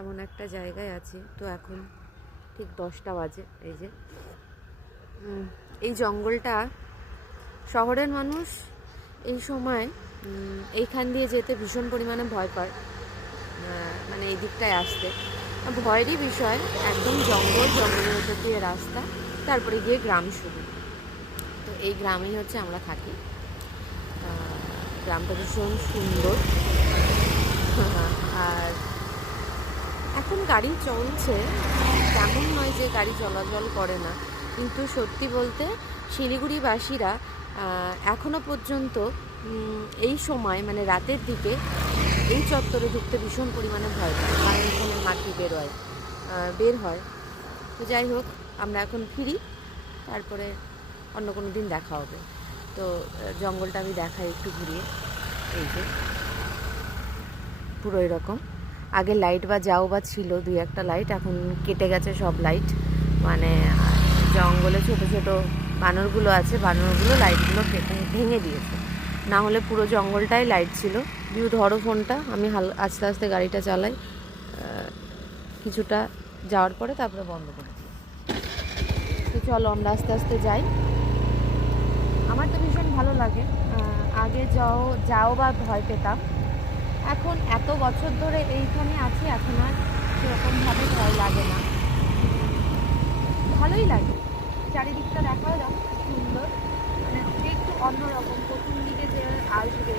এমন একটা জায়গায় আছি। তো এখন ঠিক 10টা বাজে। এই যে এই জঙ্গলটা, শহরের মানুষ এই সময় এইখান দিয়ে যেতে ভীষণ পরিমাণে ভয় পায়, মানে এই দিকটায় আসতে ভয়েরই বিষয়। একদম জঙ্গলের উপর দিয়ে রাস্তা, তারপরে গিয়ে গ্রাম শুরু। তো এই গ্রামেই হচ্ছে আমরা থাকি। গ্রামটা ভীষণ সুন্দর। আর এখন গাড়ি চলছে, তেমন নয় যে গাড়ি চলাচল করে না, কিন্তু সত্যি বলতে শিলিগুড়িবাসীরা এখনও পর্যন্ত এই সময় মানে রাতের দিকে এই চত্বরে ঢুকতে ভীষণ পরিমাণে ভয় পায়, কারণ এখানে হাতি বের হয়। তো যাই হোক, আমরা এখন ফিরি, তারপরে অন্য কোনো দিন দেখা হবে। তো জঙ্গলটা আমি দেখাই একটু ঘুরিয়ে। এই যে পুরো এরকম, আগে লাইট বা ছিল 2-1টা লাইট, এখন কেটে গেছে সব লাইট। মানে জঙ্গলে ছোট ছোট বানরগুলো আছে, বানরগুলো লাইটগুলো ভেঙে দিয়েছে, না হলে পুরো জঙ্গলটাই লাইট ছিল। বিউ ধরো ফোনটা, আমি আস্তে আস্তে গাড়িটা চালাই, কিছুটা যাওয়ার পরে তারপরে বন্ধ করে দিই। তো চলো আমরা আস্তে আস্তে যাই। আমার তো ভীষণ ভালো লাগে। আগে যাও বা ভয় পেতাম, এখন এত বছর ধরে এইখানে আছি, এখন আর সেরকমভাবে ভয় লাগে না, ভালোই লাগে। চারিদিকটা দেখাও যাও, সুন্দর, মানে একটু অন্যরকম। প্রথম দিকে যে আসবে